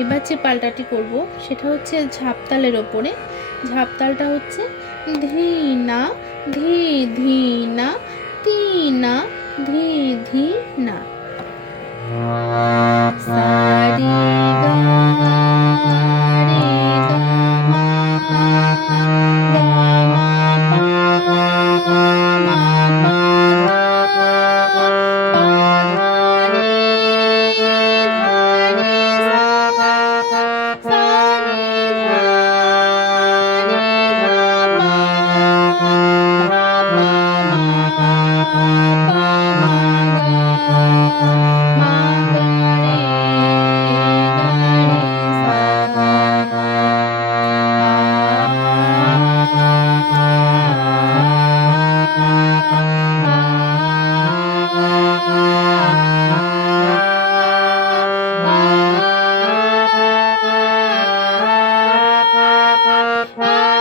এবার যে পাল্টাটি করব, সেটা হচ্ছে ঝাপতালের ওপরে। ঝাপতালটা হচ্ছে ধি না ধি ধি না তি না ধি ধি না Música